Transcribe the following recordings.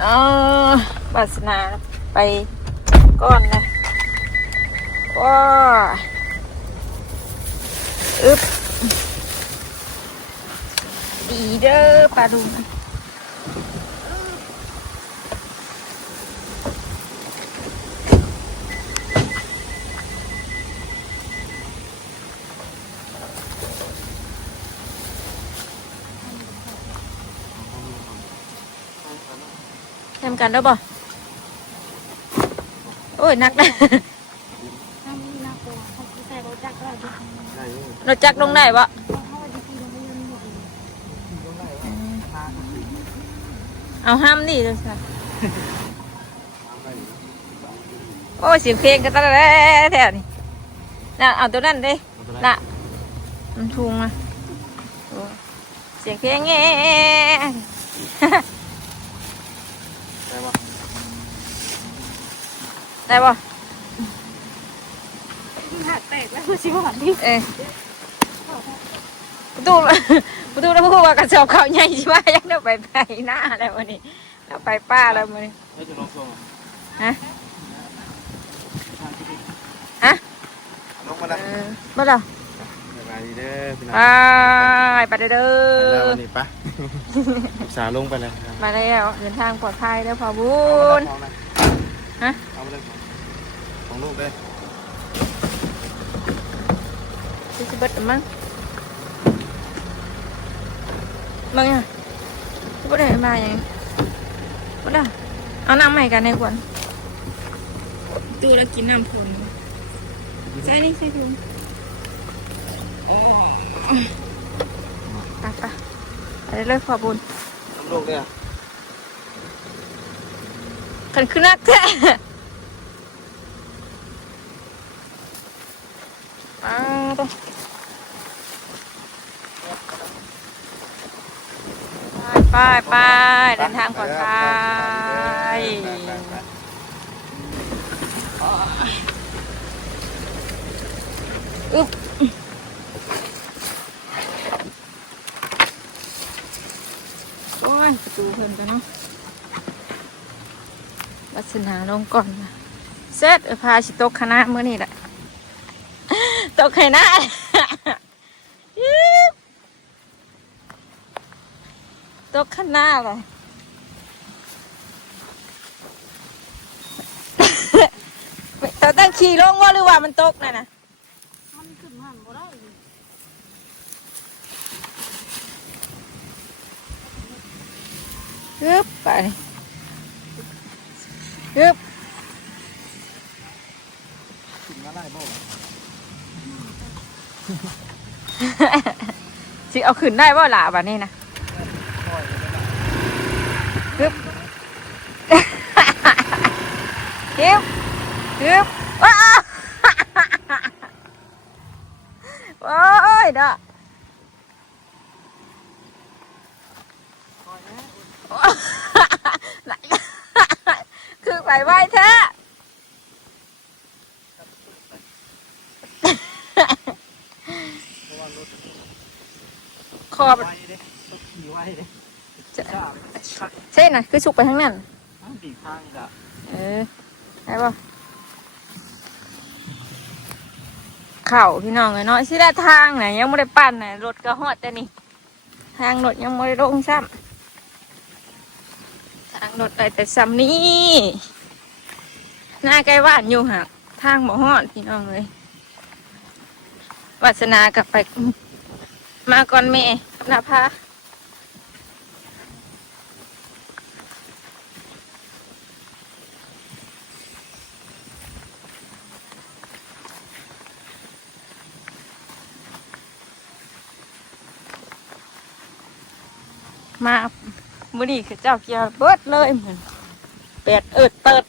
เออวาสนาไปก้อนนะว้าอึบดีเด้อปลาดุกทำกันแล้วบ่โอ้ยนักนะรถจักรลงได้บ่เอาห้ามดิเลยค่ะโอ้ยเสียงเพลงกันตั้งแต่แถวนี้น่ะเอาตัวนั้นดิน่ะมันทุงอ่ะเสียงเพลงแง่ได้ป่ะหักแตกแล้วชิบหายดิประตูแล้วพูดว่ากระสอบเขาใหญ่ใช่ไหมยังเดินไปหน้าแล้ววันนี้เราไปป้าแล้ววันนี้ฮะฮะลงมาแล้วมาแล้วไปเด้อไปเด้อวันนี้ปะสาลงไปแล้วมาแล้วเดินทางปลอดภัยแล้วพอบุญฮะเอาไปเลยของลูกเลยจะเบิดมั้งมึงอ่ะก็ได้มาอย่างก็ได้เอาน้ำใหม่กันในขวดตู้แล้วกินน้ำผลใช่นี่ใช่ถุงไปไปเลยขอบุญน้ำลูกเนี่ยขันขึ้นนักแท้ตัวไปเดินทางปลอดภัยอึ๊บโอ้ยประตูเพิ่นกันเนาะวัสนาลงก่อนนะเสร็จพาชิโตกคณะเมื่อนี่แหละตกคณะตกคณะเลยเราตั้งขี่ลงว่าหรือว่ามันตกนะมันขึ้นหันบ่ได้ฮึบไปฮึบสิเอาขึ้นได้บ่ล่ะแบบนี้นะฮึบฮึบฮึบว้าโอ้ยเด้อคือไปไหวแท้ขอบเส้นน่ะคือสุกไปทั้งนั้นใช่ป่ะเข่าพี่น้องเลยเนาะที่ได้ทางไหนยังไม่ได้ปั่นไหนรถก็ฮอดแต่นี่ทางรถยังไม่ได้ลงซ้ำทางรถไปแต่ซ้ำนี้หน้าใกล้บ้านอยู่ห่างทางบ่ฮอดพี่น้องเลยวาสนากลับไปมาก่อนแม่กับนาภามามื้อนี้คือเจ้าเกียร์เบิดเลยเหมือนเป็ดเติด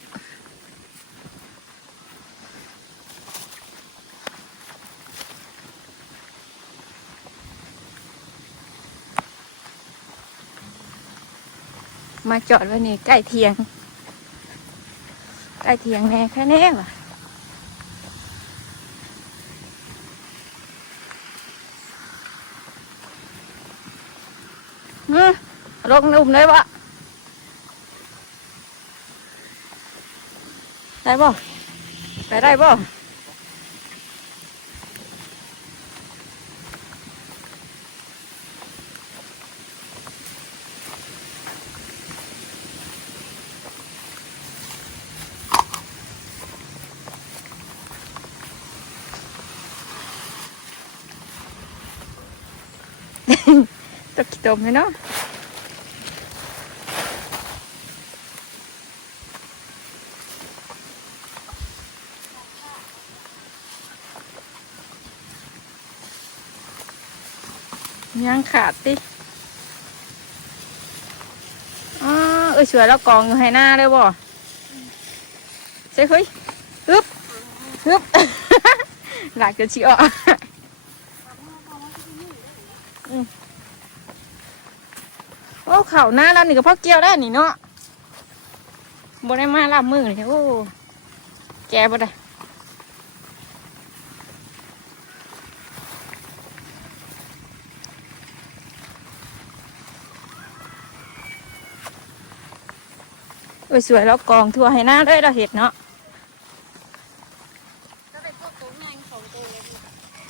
มาจอดไว้นี่ใกล้เทียงแน่แค่แน่ว่ะลงนุ่มเลยวะ ได้บ่ไปได้บ่ตกขี้ตมเลยเนาะยังขาดติเฉือแล้วกองอยู่ให้หน้าเลยบ่ใช่เฮ้ยฮึบฮึบ หลักจะชี้ออกโอ้เข่าหน้าแล้วนี่ก็พ่อเกี่ยวได้นี่เนาะบ่ได้มาลาบมือเลยโอ้แกบ่ได้สวยแล้วกองทั่วให้หน้าได้เราเห็ดเนาะ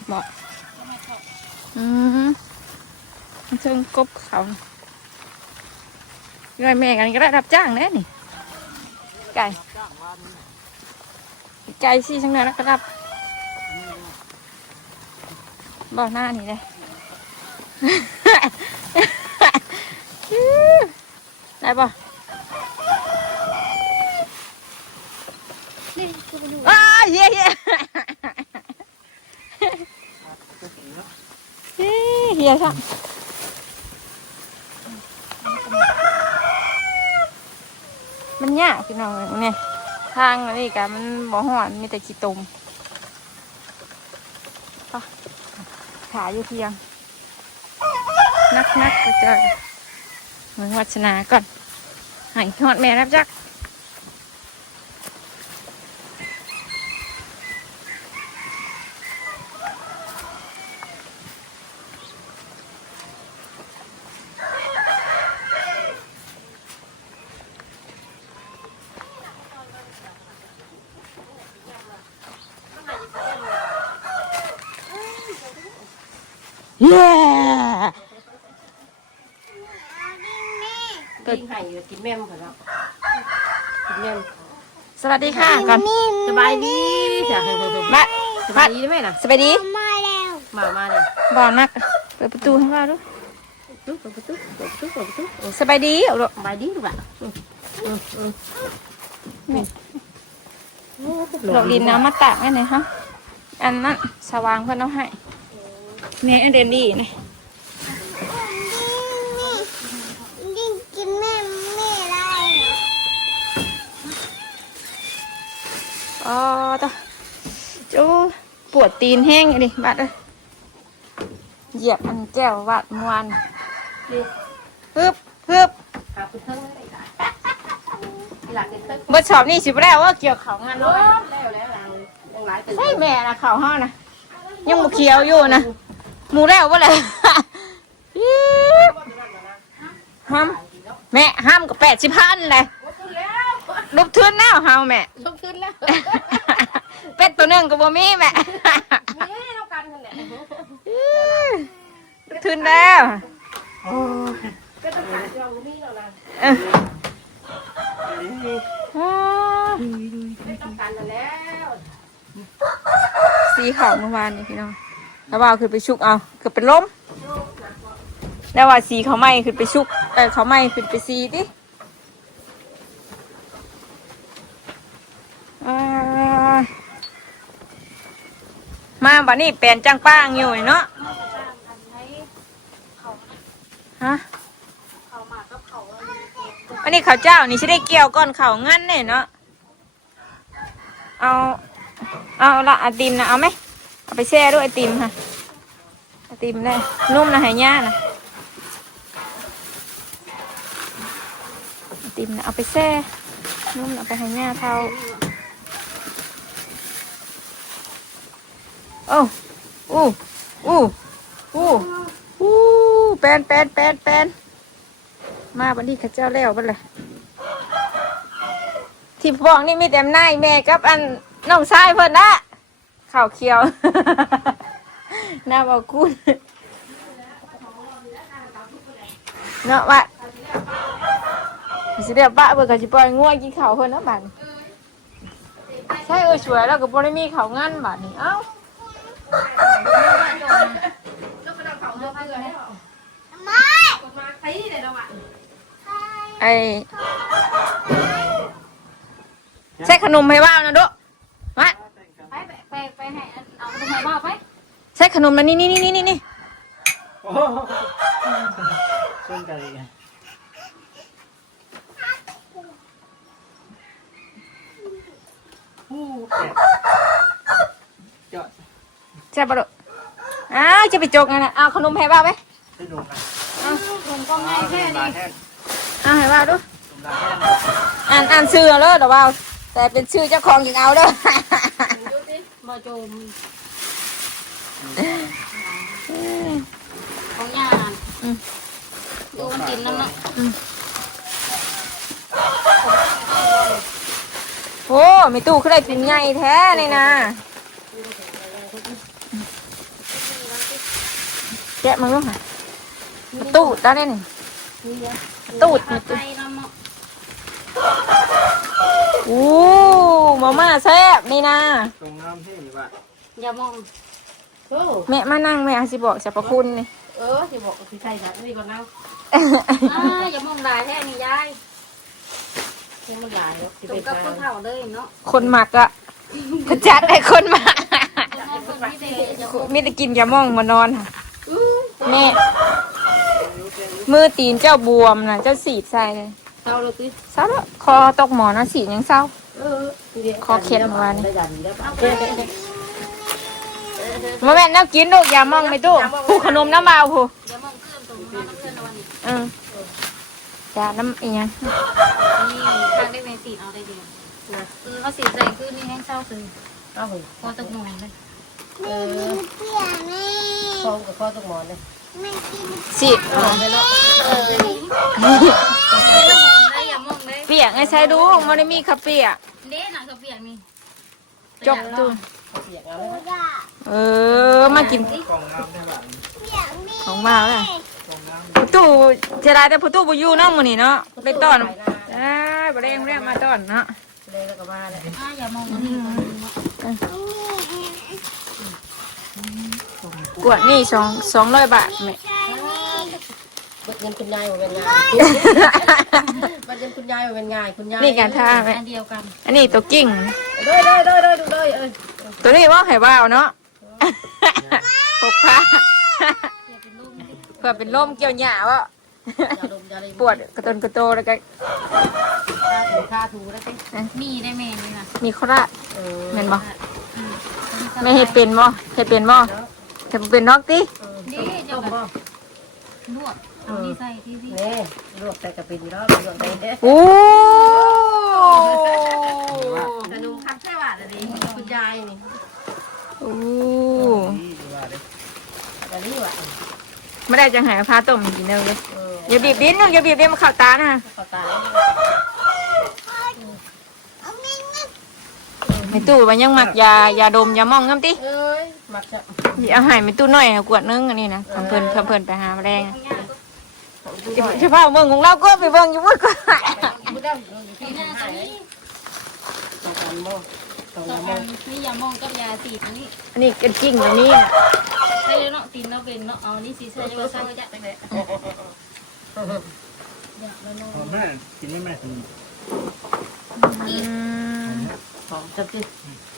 เหมาะเชิงกบเขาเงยแม่กันก็ได้รับจ้างแน่นี่ไก่สิช่างนั้นก็รับบ่อหน้านี่เลย ได้ป่ะเย่เย่เฮียช่างมันยากพี่น้องเนี่ยทางนี่กันมันบ่หอนมีแต่ขี้ตุ่มขาอยู่เพียงนักไปเจอเหมือนวัชนาก่อนหายหอดแม่รับจักเย้กินไห่กินแม่มก่อนแล้วกินแม่ม สวัสดีค่ะก่อน สบายดีจ้ะ มา สบายดีไหมล่ะ สบายดี มาเลย บอกนักเปิดประตูให้ว่าดู เปิดประตู สบายดีเอาลูก สบายดีหรือเปล่า หลอกดินน้ำมาตากไว้หน่อยฮะอันนั้นสว่างเพื่อนเอาให้เนี่ยเดนดี้นี่กินแม่ได้ อ๋อต่อจูปวดตีนแห้งดิบัดเลยเหยียบอันแก้ววัดมวนฮึบฮึบ ขาไปเทิงเลยหลักเทิง เมื่อชอบนี่สิบแล้วว่าเกี่ยวเขางานเนาะ แล้วยังหลายตื่น ใช่แม่นะเขาห้านะยังมูเขียวอยู่นะหมูแล้วว่าเลยห้ามแม่ห้ามกับ80,000เลยลูกทุนแล้วเฮาแม่ ลุกขึ้นแล้ว เป็ดตัวหนึ่งกับบ่มีแม่ มีต้องการคนไหน ลูกทุนแล้ว ก็ต้องการจองมีแล้วนะต้องการแล้ว สีขาวเมื่อวานนี่พี่น้องแล้วว่าคือไปชุกเอาคือเป็นล้มแล้วว่าสีเขาไหม้คือไปชุกเขาไหม้คือไปสีดิมาบัดนี้แปลนจังป้างอยู่เนาะฮะอันนี้ข้าวเจ้านี่ใช่ได้เกี่ยวก้อนข้าวงั้นเนี่ยเนาะเอาละไอติมนะเอาไหมเอาไปแช่ด้วยไอติมค่ะไอติมได้นุ่มนะหายานะไอติมนะเอาไปแช่นุ่มเอาไปหายาเท่าโอ้อู้แปนมาบันนี้ข้าเจ้าแล้วบันเลย ที่ฟองนี่มีแต่นายแม่กับอันน้องชายเพิ่นนะข้าวเขียว น่าบอกคุณเนาะว่าสิเดี๋ยวป้าเบิ่งก็สิปล่อยงัวกินข้าวเพิ่นนะบัดนี้ใช่สวยแล้วก็บ่ได้มีข้าวงานบัดนี้เอ้า ไม่ ไอ้ใส่ขนมให้ว่าวนะดุมา ไปให้เอาทำไมบ้าไป ใส่ขนมนะนี่ โอ้ส้นไก่ไง ใช่ปะดุอ้าวจะไปจกไงนะเอาขนมให้ว่าวไป ให้ดูกัน ผมก็ง่ายแค่นี้ เอาให้ว่าวดูอ่านชื่อเอาเลยเดี๋ยวว่าวแต่เป็นชื่อเจ้าของยังเอาเด้อ ดูสิบ่โจมของยาดูมันกินน้ำเนาะ โอ้มีตู้ขึ้นได้กินไงแท้เลยนะแกะมึงลูกค่ะตู้ได้เลยนี่ตู้ ไปน้ำเนาะ โอ้มาม่าแซ่บนี่นะ ตรงน้ำที่ว่า อย่ามองโอ้ แม่มานั่งแม่สิบอกสรรพคุณนี่ ที่บอกที่ใส่แบบนี้ก่อนนะอย่ามองลายแค่นี้ยายยังไม่ลายตรงกับคนเฒ่าเลยเนาะ คนหมักอะกระจัดไอ้คนหมัก คนที่เด็กอย่ามอง มีแต่กินยาม่องมานอนค่ะแม่มือตีนเจ้าบวมนะเจ้าสีดใส่เลย เฒ่าเลยสิ เศร้าแล้วคอตกหมอนนะสีดยังเศร้าคอเข็ดเมื่อวานนี้มาแม่นน้ำกินลูกยาม่องไม่ตู้ผู้ขนมน้ำเบาผู้ อย่ามองเพื่อนตรงน้ำเพื่อนวันนี้ ยาน้ำอีหยัง นี่ทางได้เมสีเอาได้ดีนะเขาสีใจขึ้นนี่ให้เศร้าคือเอาเหรอพอตกหน่อยเลย ไม่กินเปรี้ยวแม่ พอกับพอตกหมอนเลย ไม่กิน สีด ไปแล้วได้อย่ามองเลย เปียกไงใช้ดูมันได้มีข้าวเปียก เด้หนังกระเปียกนี่ จกตู้ โอ้ยา มากิน กล่องน้ำได้บ้าง เปรี้ยวแม่ ของมาแล้ว กล่องน้ำ ประตูเจรายแต่ประตูบุยูเนาะมื้อนี้เนาะไปต้อนบ่ได้แรงมาต้อนเนาะ เลยแล้วก็มาเลยอย่ามองนี่ กวดนี่200 บาทแม่ บัดเงินคุณยายเป็นไงบัดเงินคุณยายเป็นไงคุณยาย นี่การท่าแม่ อันเดียวกัน อันนี้ตัวกิ้ง ด้วยดูด้วยตัวนี้ว่าไข่ว่าวเนาะปกผ้าเพื่อเป็นลมเกี่ยวหญ้าวะ อย่าดมอย่าเลย ปวดกระตนกระโตแล้วก็ ค่าถูได้ไหมมีได้แม่นี่นะ มีโคราชแม่นบ่ไม่เฮ็ดเป็นบ่เฮ็ดเป็นบ่เฮ็ดบ่เป็นนอกติ นี่จะแบบลวกเอานี่ใส่ที่นี่ นี่ลวกใส่กะปิแล้วลวกใส่เด้อ โอ้ ขนมคักแค่ว่าอะไรคุณยายนี่ โอ้ นี่ดีว่าเลย อันนี้ว่ะ ไม่ได้จังหายพาต้มกินเลยอย่าบีบดิ้นลูกอย่าบีบดิ้นมาเข้าตานะ ข้าวตา ไม่ตู้มันยังหมักยาดมยามองน้ำติ เอ้ยมักจะ เอาใหายไม่ตู้น้อยกวดนึงอันนี้นะเพิ่นไปหาแมลงเฉพาะเมืองของเราก็ไปเบิ่งอยู่ว่าก็ บุได้ นี่น่าจะนี่ ตรงกันโมตรง ต่อ กันโม กันนี่อย่ามองกับยาสีอันนี้ อันนี้กันจริงอันนี้ ใช่เนาะตีนเราเป็นเนาะเอานี่สีใส่ยังใส่ก็จะไปเลยอยากแล้วเนาะ แม่กินไม่แม่ถึง หอมจับจิ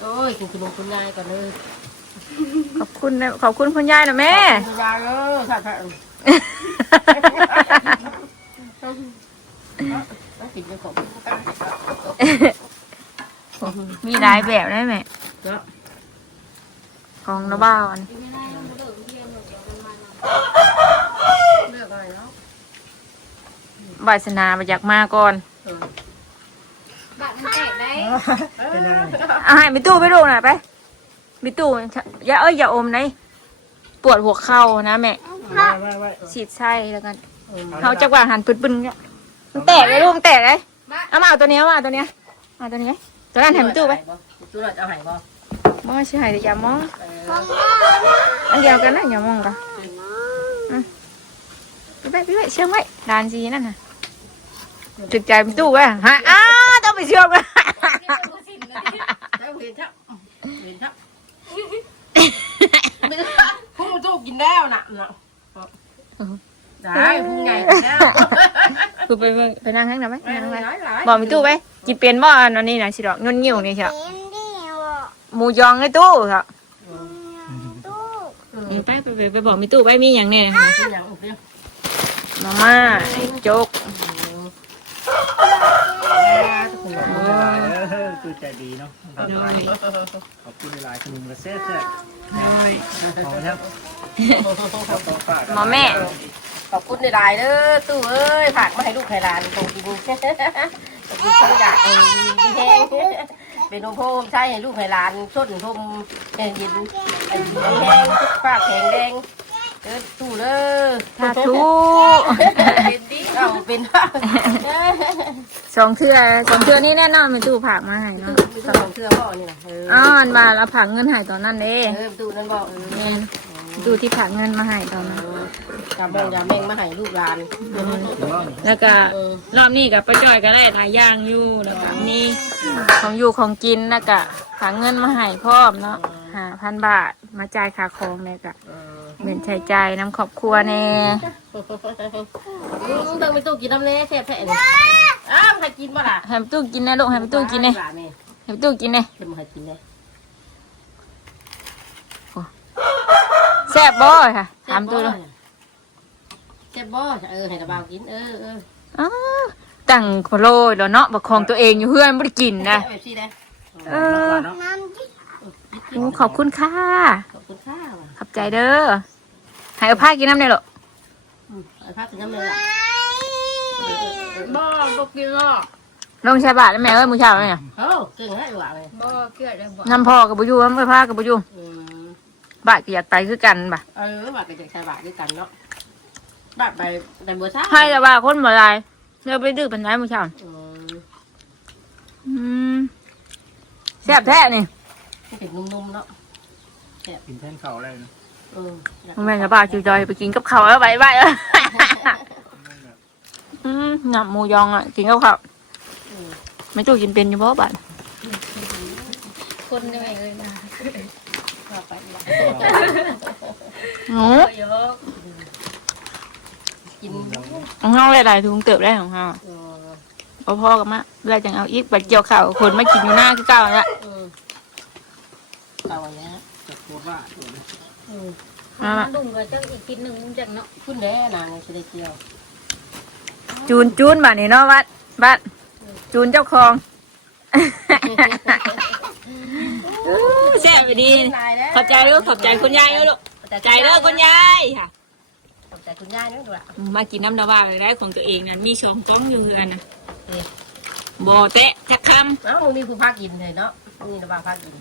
โอ้ยกินขนมคุณยายก่อนเลย ขอบคุณคุณยายนะแม่ คุณยายเออค่ะค่ะกินของ มีหลายแบบได้ไหมของระบ้าอัน ไม่ได้เราเดินเที่ยวเดี๋ยวมันมา เลือกอะไรเนาะ บาสนาไปอยากมาก่อน บัตรมันแตกได้ เป็นยังไง เอาให้ไปตู้ไปดูหน่อยไปไปตู้อย่าอมนะปวดหัวเข่านะแม่ ไว้ ฉีดไส้แล้วกันเขาจักว่าหันปึ้นๆเนี่ยมันแตกเลยลูกมันแตกเลยเอามาเอาตัวเนี้ย เอาตัวนี้ไหมตัวนั้นให้มันตู้ไป ตู้เราจะเอาหายบ่ มองสิให้แต่อย่ามอง ของแม่ อันเดียวกันนะอย่ามองกันไปเชื่อมไว้ดานซีนั่นน่ะถึกใจมันตู้ไว้ฮะต้องไปเชื่อมกัน เห็นชับเห็นชับไม่ได้พุ่งตู้กินแล้วน่ะได้พุ่งใหญ่กินแล้ว คือไปนั่งข้างหน้าไหมนั่งไหม หลาย บอกมีตู้ไหมจีเป็นบ่อันนี้นะสิดอกเงินเงี้ยวนี่ใช่ เป็นดิว หมูยองในตู้ครับ ตู้ ไปบอกมีตู้ไปมีอย่างเนี่ย อย่างเดียว มาม่าโจ๊ก คือใจดีเนาะขอบคุณหลายๆขนมกระเซ็ดเลยขอบคุณครับ หมอแม่ ขอบคุณในหลายเด้อตู้เอ้ยผักมาให้ลูกให้หลานคงกินกินเขาอยากดีแห้งเป็นโอโพมใช่ให้ลูกให้หลานชดพมเย็นยินแห้งฝากแข็งแดงเด้อตู้เด้อ ทาทู เป็นดิเอาเป็นว่า สองเทือนี่แน่นอนมีตู้ผักมาให้เนาะ มีสองเสื้อบ่นี่นะ อ๋ออันมาแล้วผักเงินหายตอนนั้นเด้ ตู้นั่นบ่ แม่นตู้ที่ผักเงินมาให้ตอนนั้น กาบงยาแมงมาให้ลูกหลาน แล้วก็รอบนี้กับป้าจ้อยก็ได้หลายอย่างอยู่แล้วก็มีของอยู่ของกินแล้วก็ผักเงินมาให้พร้อมเนาะ5,000 บาทมาจ่ายค่าของแม่ก็เงินใช้จ่ายน้ำครอบครัวแน่ ต้องไปตู้กินน้ำเละแซ่บแท้นี่อ้าวใครกินบ่ล่ะ ให้ตู้กินนะลูกให้ตู้กินเลยให้ตู้กินเลย จะมาให้กินเลย แซ่บบ่ค่ะถามตู้เลย แซ่บบ่ให้ตะบ่าวกินอ๋อตั้งโคโลยแล้วเนาะบักของตัวเองอยู่เพื่อนไม่ได้กินนะ แบบซี่ได้ น้ำที่ โอ้ขอบคุณค่ะ ขอบคุณข้าว ขอบใจเด้อให้เอาผ้ากินน้ำเลยหรอ ไอ้พักกินน้ำเลยล่ะ บ่กินหรอก ลงใช้บาทแล้วแม่เอ้ยมือเช้าเลยเนี่ย โอ้เก่งให้หวานเลย บ่เกลือเลยบ่ น้ำพ่อกับบุยูน้ำผ้ากับบุยูบาทก็อยากไปคือกันบ่ะ บาทกับจากชายบาทด้วยกันเนาะบาทไปบัวซ่า ให้แต่ว่าคนบ่ได้เดี๋ยวไปดื้อปันไหนมือเช้าแซ่บแท้นี่ เป็นนุ่มๆเนาะ กินแทนเข่าอะไรนะ แม่กับป้าจิวจอยไปกินกับข้าวแล้วไปเออหนับหมูยองอ่ะกินกับข้าวไม่ตู้กินเป็นอยู่บ่บาท คนยังไงเลยนะ ไป หนู เยอะ กิน ของเราหลายๆถุงเติบได้ของเราพ่อกับมะเราจังเอาอีกบัดเกี่ยวข้าวคนไม่กินอยู่หน้าคือเก่าแล้ว เก่าเนี้ย จะโคตรว่า ดุ่มก็จังอีกกินหนึ่งจังเนาะ คุณแน่นางจะได้เกี่ยว จูนบาทนี่เนาะวัดจูนเจ้าของแซ่บไปดีขอบใจลูกขอบใจคุณยายลูกใจเด้อคุณยายค่ะ ขอบใจคุณย่าด้วยด้วย มากินน้ำดาวาเลยได้ของตัวเองนั่นมีช่องต้องอยู่เฮือนนะบ่เตะแท็กคำ เอ้ามีผู้พักกินเลยเนาะมีระบาพักกิน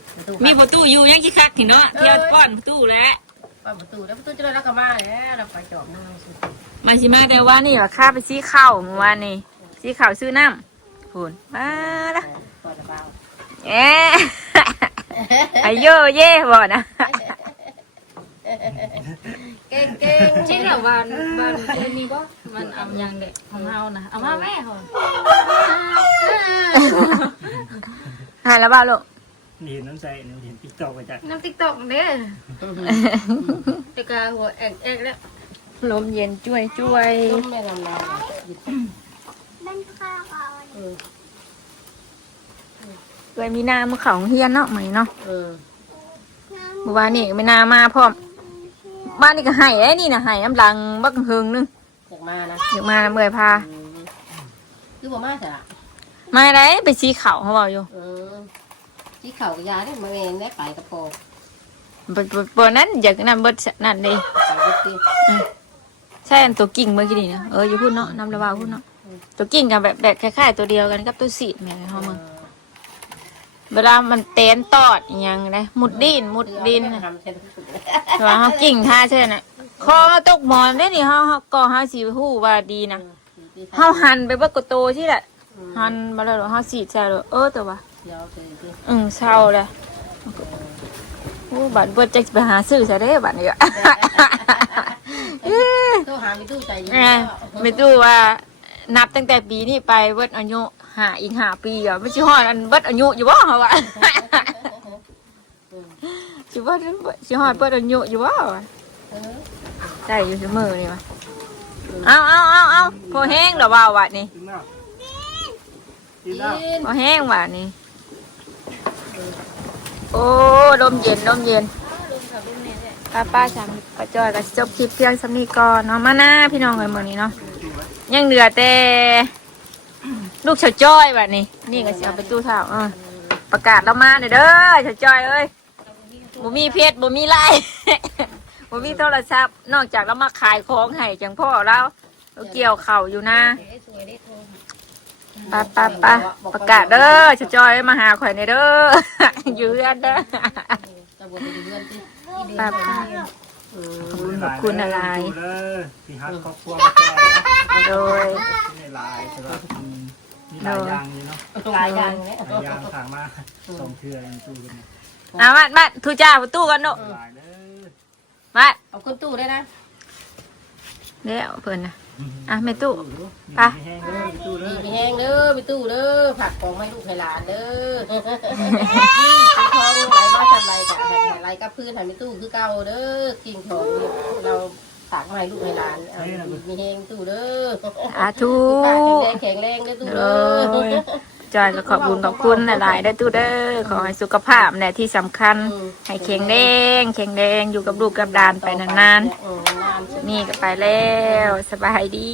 มีประตูอยู่ยังกี่คักถึงเนาะเที่ยวป้อนประตูแล้ว ประตูแล้วประตูจะได้รักกันมาแล้วเราไปจอบหน้าสุด มาชิมาแต่ว่านี่ว่าข้าไปซื้อข้าวเมื่อวานนี่ซื้อข้าวซื้อน้ำพูนมาละ ปล่อยระบา เอ๊ะไอโยเย่บ่นะ เก่งเก่ง จริงเหรอวันนี้บ่มันเอาอย่างเด็กของเรานะเอามาแม่เหรอ หายแล้วบ้าลูก นี่เห็นน้ำใจนี่เห็นติ๊กต็อกไปจาก น้ำติ๊กตอกเด้อแต่กาหัวเอกแล้ว ลมเย็นช่วยช่วย ต้มแม่ลำลาว เป็นข้าวก่อน เคยมีนาเมื่อเขาเฮียนเนาะไหมเนาะ เออ เมื่อวานนี่ไม่นามาพร้อมบ้านนี่ก็ให้ไอ้นี่นะให้น้ำลังบักเฮิงนึง อยากมานะ เดี๋ยวมาเมื่อยพา คือบ่มาแต่ละ มาได้ไปซีเขาเขาบอกอยู่ เออที่เขากระยาเนี่ยมาเองได้ไปกระโปง เปิดนั้นอยากนั่นเบิดนั่นเลย ไปเบิดดิ ใช่อันตัวกิ่งเมื่อกี้นี่นะอยู่พูดเนาะน้ำระบาพูดเนาะตัวกิ่งกับแบบคล้ายๆตัวเดียวกันกับตัวสีแม่ในห้องมึงเวลามันเต้นตอดอหย่างไรมุดดินแต่ว่าเขากิ่งท่าใช่ไหมคอตกหมอนได้นี่เขาก่อเขาสีหูว่าดีนะเขาหันไปว่ากโตที่แหละ หันมาแล้วเฮาสีดใส่แล้วแต่ว่า เดี๋ยวเจอที่ เศร้าเลยโอ้บัดเบิดจักสิไปหาซื้อซะเด้บัดนี้ก็ ตู้หามีตู้ใจเย็น ไม่ตู้ว่านับตั้งแต่ปีนี้ไปเบิดอายุอีก5 ปีอ่ะไม่ใช่ฮอดอันเบิดอายุอยู่บ่เหรอวะ สิเบิดสิฮอดเบิดอายุอยู่บ่วะได้อยู่เสมอนี่วะเอาพอแห้งแล้วว่าวะนี่ กินแล้วกินแล้ว พอแห้งว่ะนี่โอ้ลมเย็นป้าจำป้าจอยก็จบคลิปเพียงสำนี้ก่อนเนาะมาหน้าพี่น้องเลยมื้อนี้เนาะยังเหลือแต่ลูกเฉาจ้อยแบบนี้นี่ก็สิเอาไปตู้เท้าประกาศเรามาเด้อเฉาจ้อยเอ้ยบ่มีเพชรบ่มีไลน์ บ่มีโทรศัพท์นอกจากเรามาขายของให้จังพ่อเราเกี่ยวเข่าอยู่นะป้าประกาศเด้อเฉาจ้อยมาหาข่อยในเด้อ อยู่เรือนเด้อ จะบวชเป็นเดือนที่ ป้าขอบคุณอะไร ที่ฮักครอบครัวมาก่อนนะ โดย ในลายใช่ป่ะมีหลายอย่างนี่เนาะ หลายอย่างเนี่ย หลายอย่างถามมาส่งเทือในตู้กัน มาทุจ้าประตูกันเนาะ ลายเด้อ มา เอาคนตู้ได้นะ เดี๋ยวเพิ่นนะแม่ตู้ ไปแห้งเด้อตู้เด้อ มีแห้งเด้อมีตู้เด้อผักของให้ลูกให้หลานเด้อกินทองไหลมาทำไรกับไหลกับพื้นทำมีตู้คือเก่าเด้อกินทองเราฝากมาให้ลูกให้หลานมีแห้งตู้เด้อ ทุ แข็งแรงเด้อตู้ เล เด้อย จอยก็ขอบคุณหลายๆได้อตู้เด้อขอให้สุขภาพเนี่ยที่สำคัญให้แข็งแรงอยู่กับลูกกับหลานไปนานๆนี่ก็ไปแล้วสบายดี